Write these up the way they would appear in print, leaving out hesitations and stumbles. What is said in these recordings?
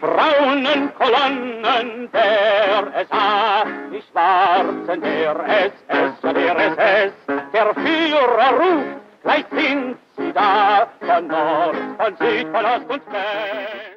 Braunen Kolonnen der SA, die schwarzen der SS, der SS, der Führer ruft, gleich sind sie da, von Nord, von Süd, von Ost und West.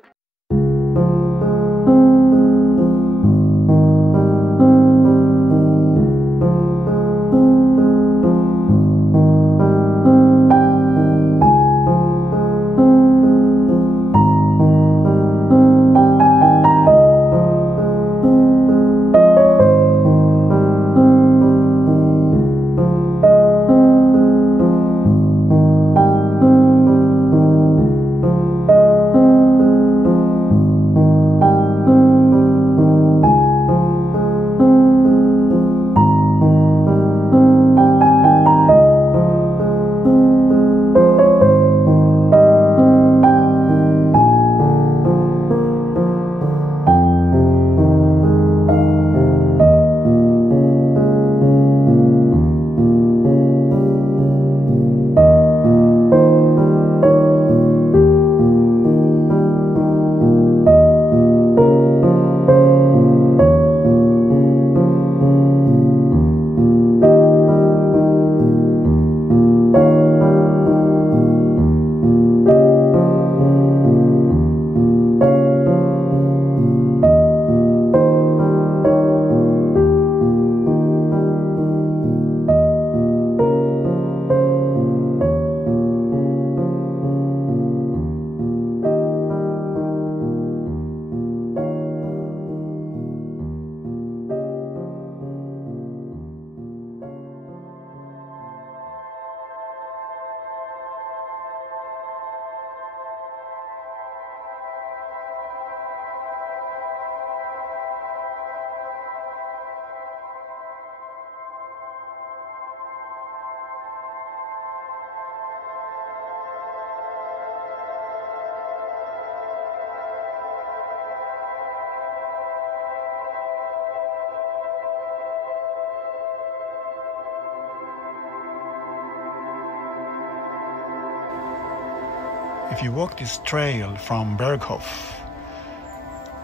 If you walk this trail from Berghof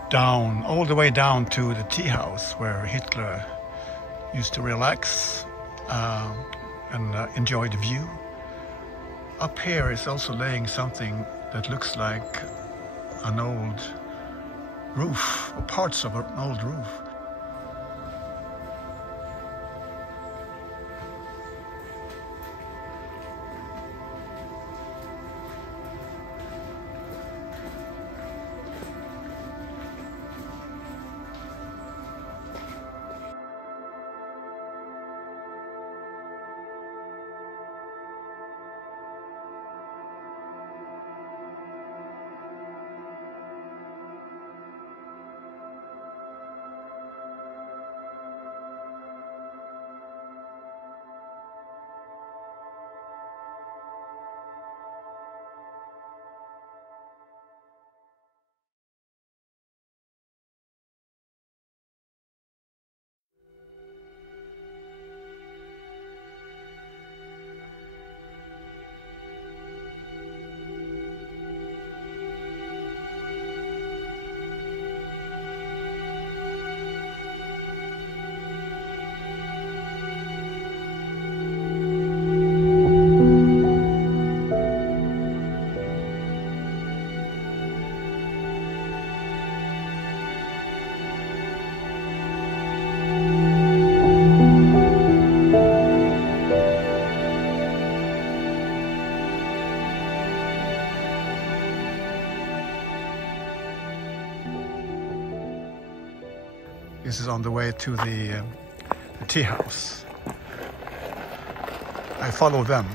down, all the way down to the tea house where Hitler used to relax and enjoy the view, up here is also laying something that looks like an old roof, or parts of an old roof. This is on the way to the tea house. I follow them.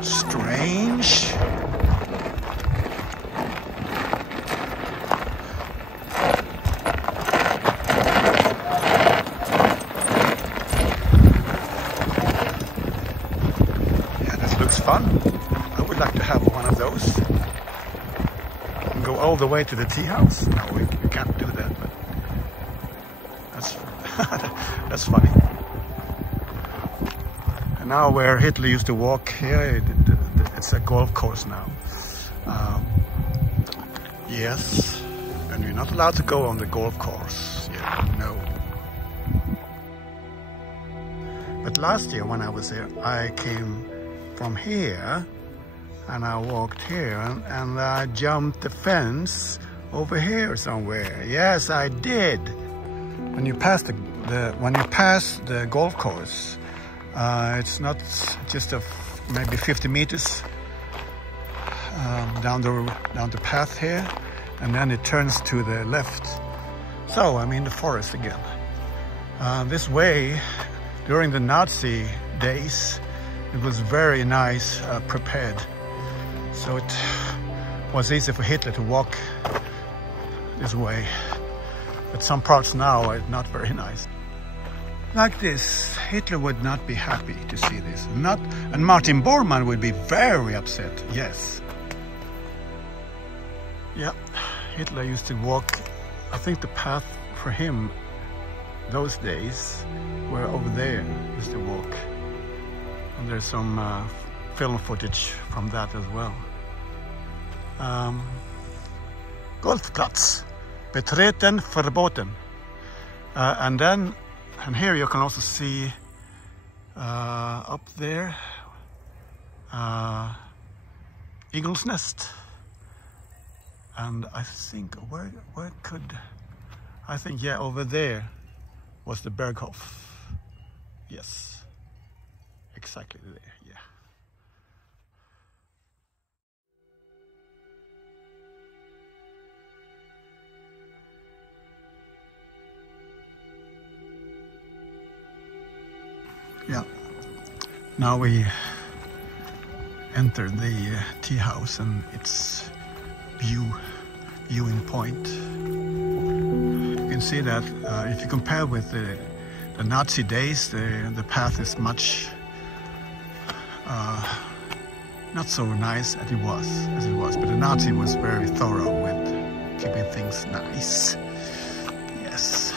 Strange. Yeah, this looks fun. I would like to have one of those and go all the way to the tea house. No, we can't do that, but that's that's funny. And now where Hitler used to walk here, it's a golf course now. Yes, and you're not allowed to go on the golf course. Yeah, no. But last year when I was here, I came from here and I walked here and I jumped the fence over here somewhere. Yes, I did. When you pass the golf course, it's not just maybe 50 meters down the path here, and then it turns to the left. So I'm in the forest again. This way, during the Nazi days, it was very nice prepared. So it was easy for Hitler to walk this way. But some parts now are not very nice. Like this, Hitler would not be happy to see this. And Martin Bormann would be very upset, yes. Yeah, Hitler used to walk, I think the path for him those days were over there, used to walk. And there's some film footage from that as well. Golfplatz, betreten verboten. And here you can also see up there Eagle's Nest. And I think yeah, over there was the Berghof. Yes, exactly there, yeah. Yeah, now we enter the tea house and its viewing point. You can see that if you compare with the Nazi days, the path is much not so nice as it was, but the Nazi was very thorough with keeping things nice. Yes.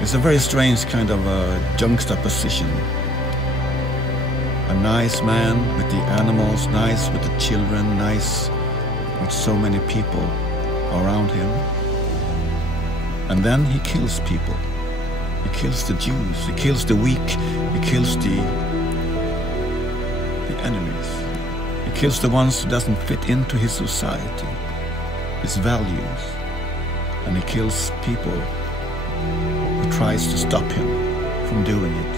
It's a very strange kind of juxtaposition. A nice man with the animals, nice with the children, nice with so many people around him. And then he kills people. He kills the Jews, he kills the weak, he kills the enemies. He kills the ones who doesn't fit into his society, his values. And he kills people who tries to stop him from doing it.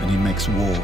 And he makes war.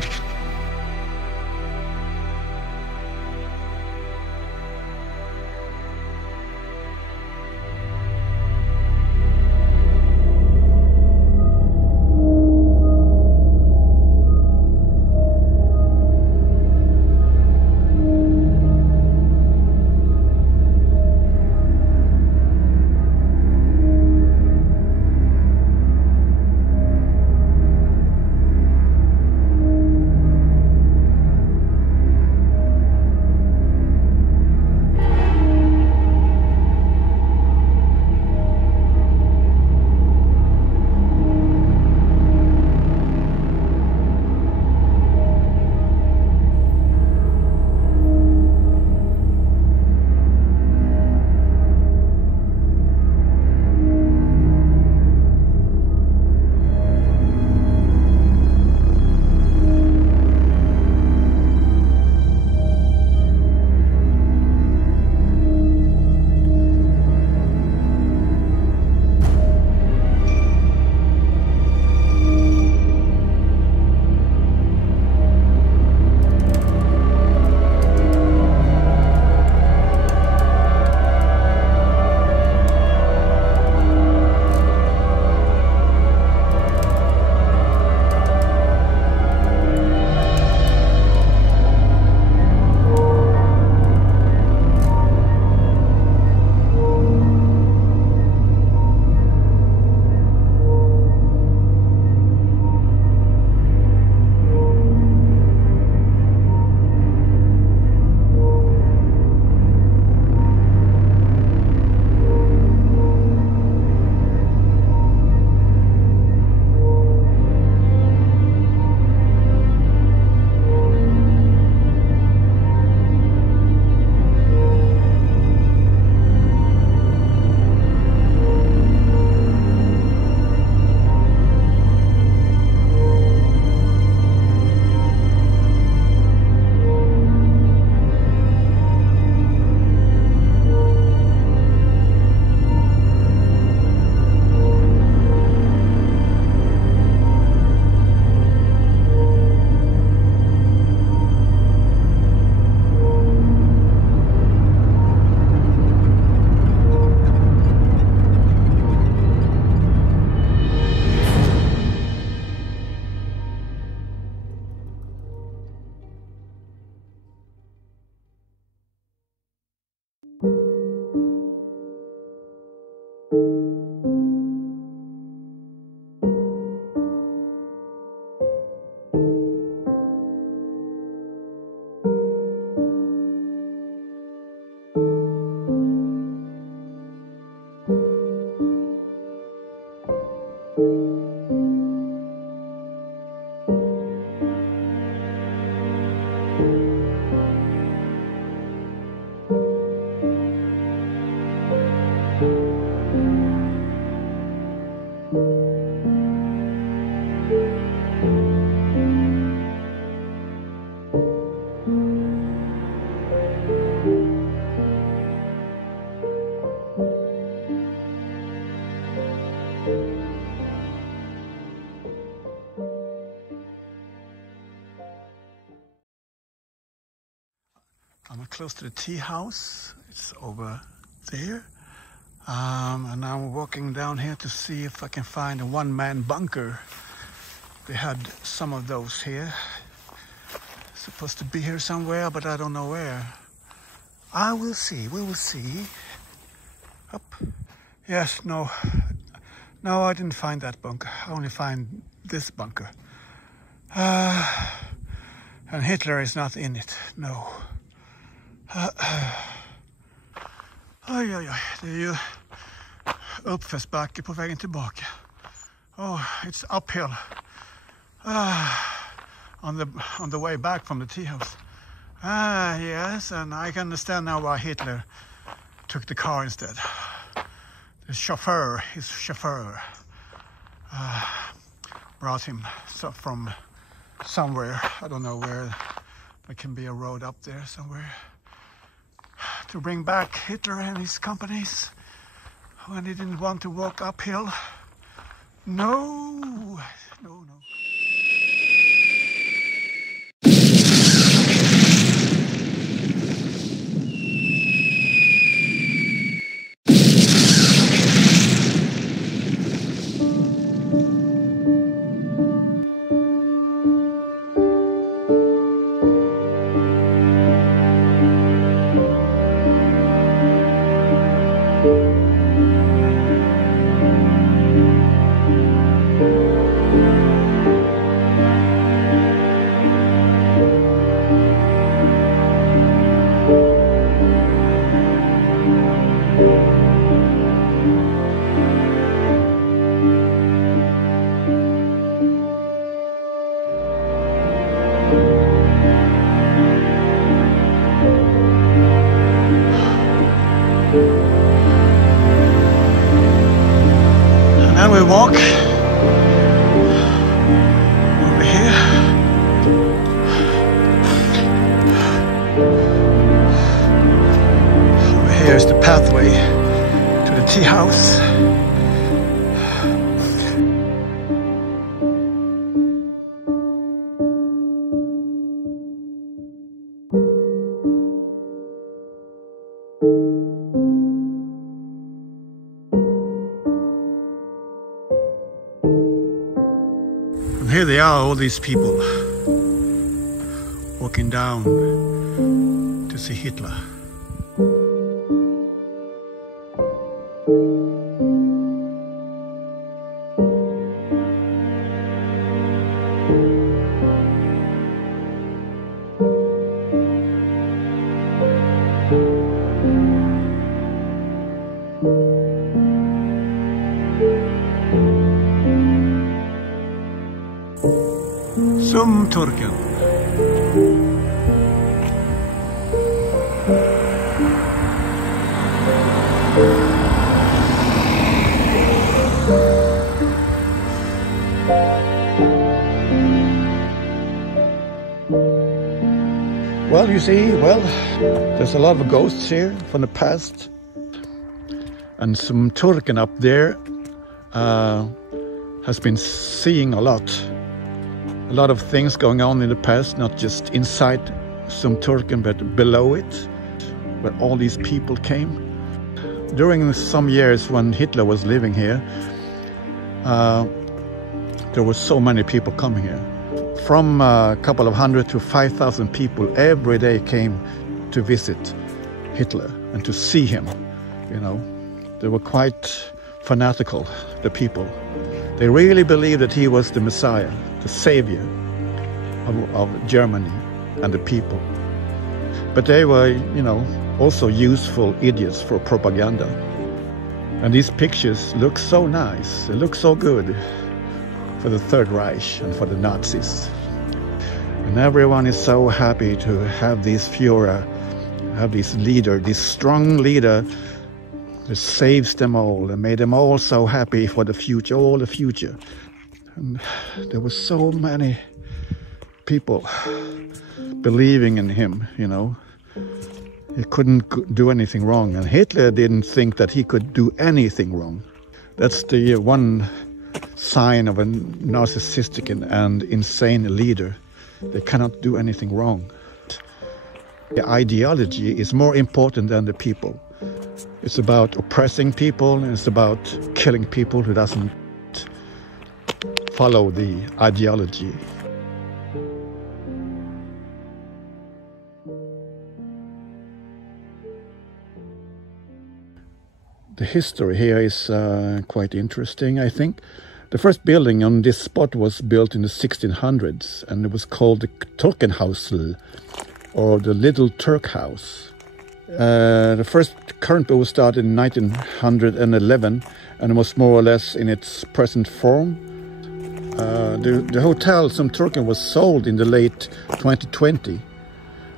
I'm close to the tea house. It's over there. And I'm walking down here to see if I can find a one-man bunker. They had some of those here. Supposed to be here somewhere, but I don't know where. I will see. We will see. Up. Yes, no. No, I didn't find that bunker. I only find this bunker. And Hitler is not in it. No. Oj, oj, oj. Det är ju uppförsbacke på vägen tillbaka. Oh, it's uphill. On the way back from the tea house. Yes, and I can understand now why Hitler took the car instead. His chauffeur, brought him from somewhere. I don't know where. There can be a road up there somewhere. To bring back Hitler and his companies when he didn't want to walk uphill. No. And we walk over here. Over here is the pathway to the tea house. Here they are, all these people walking down to see Hitler. Zum Türken. Well, you see, there's a lot of ghosts here from the past. And Zum Türken up there has been seeing a lot of things going on in the past, not just inside Zum Türken, but below it, where all these people came. During some years when Hitler was living here, there were so many people coming here. From a couple of hundred to 5,000 people every day came to visit Hitler and to see him, you know. They were quite fanatical, the people. They really believed that he was the Messiah, the savior of Germany and the people. But they were, you know, also useful idiots for propaganda. And these pictures look so nice, they look so good for the Third Reich and for the Nazis. And everyone is so happy to have this Führer, have this leader, this strong leader that saves them all and made them all so happy for the future, all the future. And there were so many people believing in him, you know. He couldn't do anything wrong, and Hitler didn't think that he could do anything wrong. That's the one sign of a narcissistic and insane leader. They cannot do anything wrong. The ideology is more important than the people. It's about oppressing people, and it's about killing people who doesn't follow the ideology. The history here is quite interesting, I think. The first building on this spot was built in the 1600s, and it was called the Türkenhausl, or the Little Turk House. The first current build was started in 1911, and it was more or less in its present form. The hotel Zum Türken was sold in the late 2020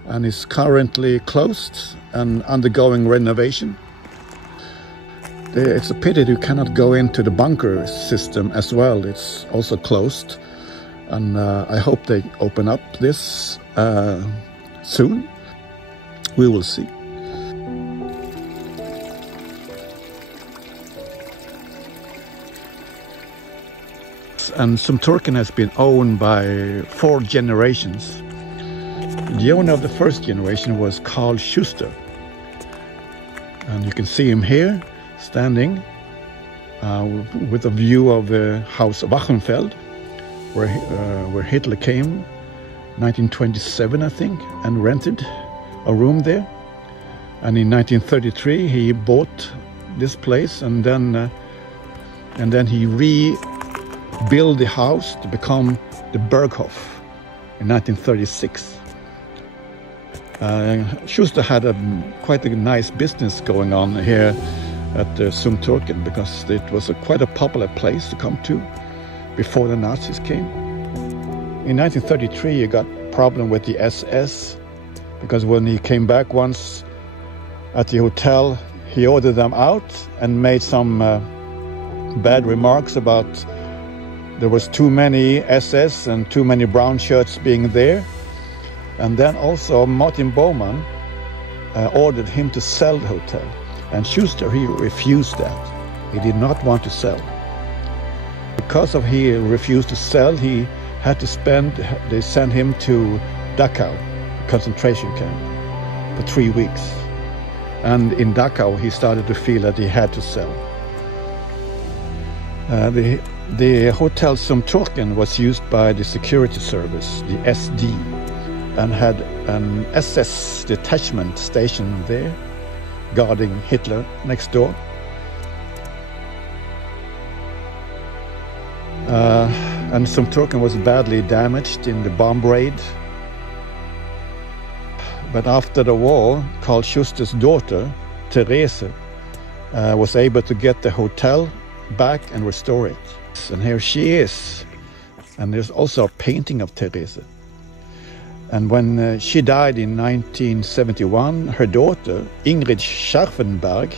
and is currently closed and undergoing renovation. It's a pity you cannot go into the bunker system as well. It's also closed, and I hope they open up this soon. We will see. And Zum Türken has been owned by 4 generations. The owner of the first generation was Carl Schuster, and you can see him here, standing with a view of the house Wachenfeld, where Hitler came 1927, I think, and rented a room there. And in 1933 he bought this place, and then he rebuilt the house to become the Berghof in 1936. Schuster had quite a nice business going on here at Zum Türken, because it was quite a popular place to come to before the Nazis came. In 1933 he got a problem with the SS, because when he came back once at the hotel, he ordered them out and made some bad remarks about there was too many SS and too many brown shirts being there. And then also Martin Bormann ordered him to sell the hotel. And Schuster, he refused that. He did not want to sell. Because he refused to sell, he had to they sent him to Dachau, a concentration camp, for 3 weeks. And in Dachau, he started to feel that he had to sell. The hotel Zum Türken was used by the security service, the SD, and had an SS detachment stationed there, guarding Hitler next door. And Zum Türken was badly damaged in the bomb raid. But after the war, Carl Schuster's daughter, Therese, was able to get the hotel back and restore it. And here she is. And there's also a painting of Therese. And when she died in 1971, her daughter, Ingrid Scharfenberg,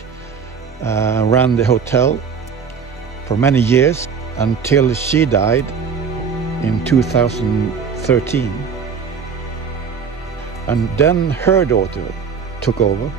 ran the hotel for many years until she died in 2013. And then her daughter took over.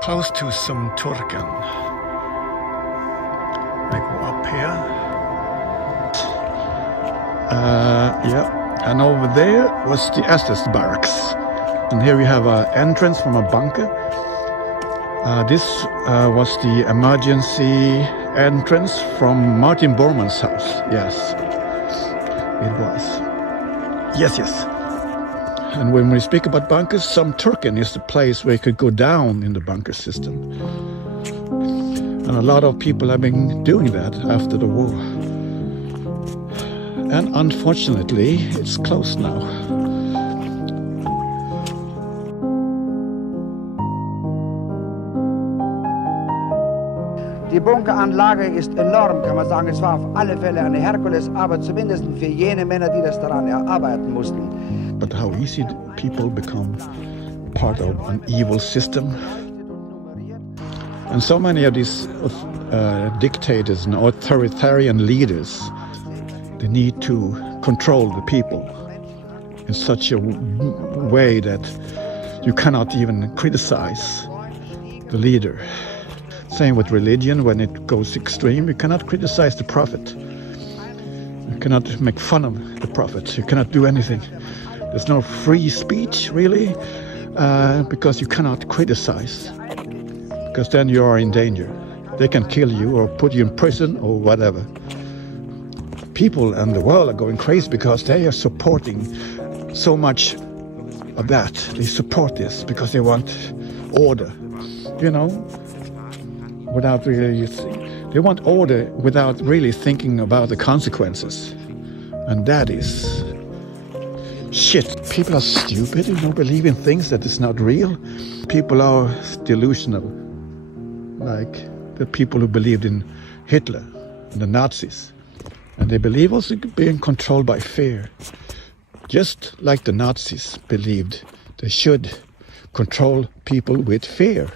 Close to Zum Türken. I go up here. Yeah, and over there was the SS barracks. And here we have an entrance from a bunker. This was the emergency entrance from Martin Bormann's house. Yes, it was. Yes. And when we speak about bunkers, Zum Türken is the place where you could go down in the bunker system. And a lot of people have been doing that after the war. And unfortunately, it's closed now. Die Bunkeranlage ist enorm, kann man sagen. Es war auf alle Fälle eine Herkulesarbeit, zumindest für jene Männer, die das daran erarbeiten mussten. But how easy people become part of an evil system. And so many of these dictators and authoritarian leaders, they need to control the people in such a way that you cannot even criticize the leader. Same with religion, when it goes extreme, you cannot criticize the prophet. You cannot make fun of the prophet. You cannot do anything. There's no free speech, really, because you cannot criticize. Because then you are in danger. They can kill you or put you in prison or whatever. People and the world are going crazy because they are supporting so much of that. They support this because they want order, you know, without really, they want order without really thinking about the consequences. And that is shit. People are stupid, you know, believe in things that is not real. People are delusional, like the people who believed in Hitler and the Nazis. And they believe also being controlled by fear. Just like the Nazis believed they should control people with fear.